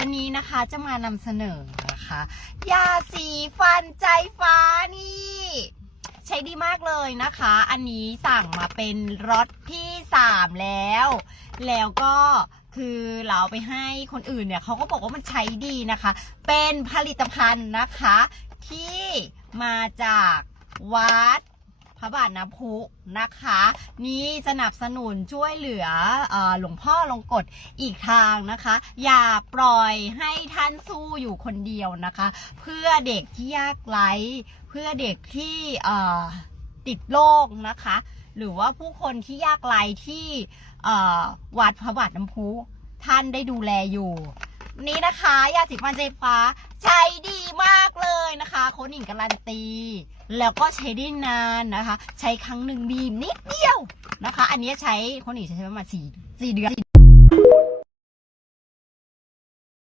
วันนี้นะคะจะมานำเสนอนะคะยาสีฟันใจฟ้านี่ ใช้ดีมากเลยนะคะ อันนี้สั่งมาเป็นรถที่สามแล้ว แล้วก็คือเราไปให้คนอื่นเนี่ยเขาก็บอกว่ามันใช้ดีนะคะ เป็นผลิตภัณฑ์นะคะที่มาจากวัด ระบาทน้ำพุนะคะ นี่สนับสนุนช่วยเหลืออหลวงพ่อลงกฎอีกทางนะคะ อย่าปล่อยให้ท่านสู้อยู่คนเดียวนะคะ เพื่อเด็กที่ยากไร้เพื่อเด็กที่ติดโรคนะคะ หรือว่าผู้คนที่ยากไร้ที่วัดพระบาทน้ำพุท่านได้ดูแลอยู่ นี่นะคะยาสีฟันใจฟ้าใช้ดีมากเลยนะคะ โคนหญิงการันตี แล้วก็ใช้ได้นานนะคะ ใช้ครั้งหนึ่งดีนิดเดียวนะคะ อันนี้ใช้โคนหญิงใช้ประมาณสี่สี่เดือน